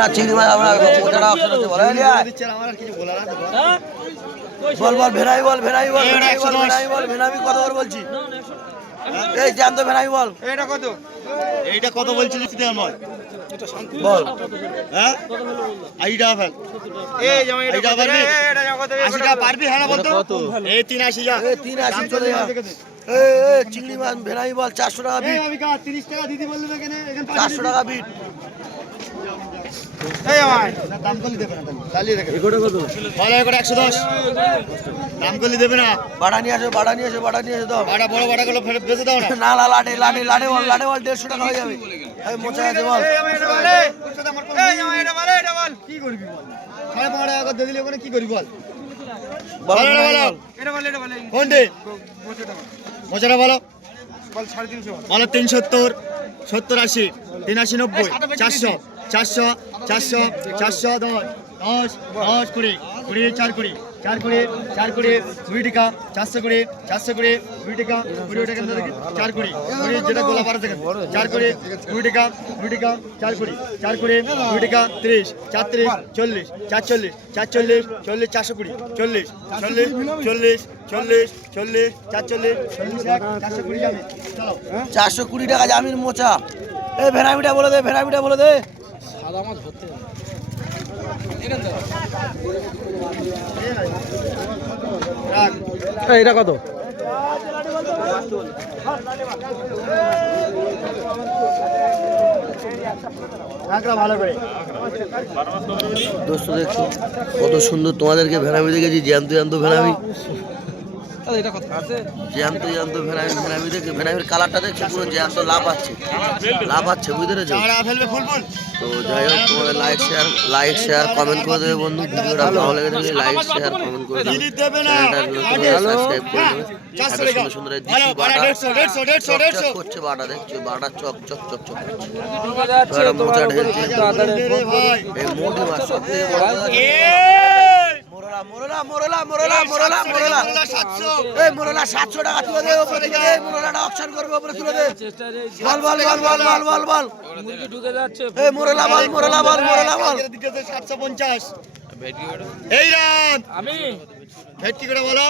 না চিংড়ি মাছ আমরা ওটার অপশন আছে বল আমার আর কিছু বলার আছে বল বল ভেনাই বল ভেনাই বল ভেনাই বল ভেনাই বল ভেনামি কত করে বলছি এই জান তো ভেনাই বল এইটা কত বলছিস তুই আমার বল হ্যাঁ আইডা ফেল এই জামাই এটা পারবি এটা কত 80 টাকা পারবি হ্যাঁ না বল তো এই 83 যা এই 83 চলে যা এই চিংড়ি মাছ ভেনাই বল 400 টাকা বিট আমি কা 30 টাকা দিদি বললি এখানে এখানে 400 টাকা বিট এই ভাই দাম কলি দেবে না তাহলে দেখে এগোটা কত ভালো এগোটা 110 দাম কলি দেবে না বাড়া নিয়ে আসো বাড়া নিয়ে আসো বাড়া নিয়ে আসো দাও বাড়া বড় বাড়া গুলো ফেরত বেচে দাও না না না লাডে লাডে লাডে বল 150 টাকা হয়ে যাবে এই মোচা আছে বল এই আমার এটা বলে এই আমার এটা বলে এটা বল কি করবি বল 5.5 টাকা করে দিলি ওখানে কি করবি বল বল এটা বলে কোনটি মোচাটা বলো বল 350 বলো 370 70 80 83 90 400 400 400 400 10 10 20 20 4 20 4 20 4 20 2 টাকা 420 420 2 টাকা 20 টাকা 4 20 20 যেটা গোলা 12 টাকা 4 20 2 টাকা 2 টাকা 4 20 4 20 2 টাকা 30 34 40 440 440 40 420 40 40 40 40 40 440 40 420 যাবে চলো 420 টাকা জামিন মোচা এই ভেনামিটা বলে দে ভেনামিটা বলে দে সাদা মাছ ধরতে এটা কত ভালো করে দোস্ত দেখছো কত সুন্দর তোমাদেরকে ভেনামি দেখেছি জ্যান্ত জ্যান্ত ভেনামি জ্যান্ত জ্যান্ত ভেনামি ভেনামি দেখে ভেনামির কালারটা দেখছো পুরো জ্যান্ত লাভ আছে বুঝতে পেরেছো তো যাই হোক তোমাদের লাইক শেয়ার কমেন্ট করে দেবে বন্ধু ভিডিওটা ভালো লেগে থাকলে লাইক শেয়ার কমেন্ট করে দেবে সাবস্ক্রাইব করে দেবে সুন্দর সুন্দর দিচ্ছি করছে বাটা দেখছো বাটা চক চক চক চক মোচা ঢেলছে এই মোটি মাছ সবথেকে বড় মোরলা মোরলা মোরলা মোরলা মোরলা 700 এই মোরলা 700 টাকা তুলে দে উপরে থেকে এই মোরলাটা অকশন করবে উপরে তুলে দে বল বল বল বল বল বল বল মুরগি ঢুকে যাচ্ছে এই মোরলা বল মোরলা বল মোরলা বল দিকে 750 এই রাত আমি ভেটকি করে বলো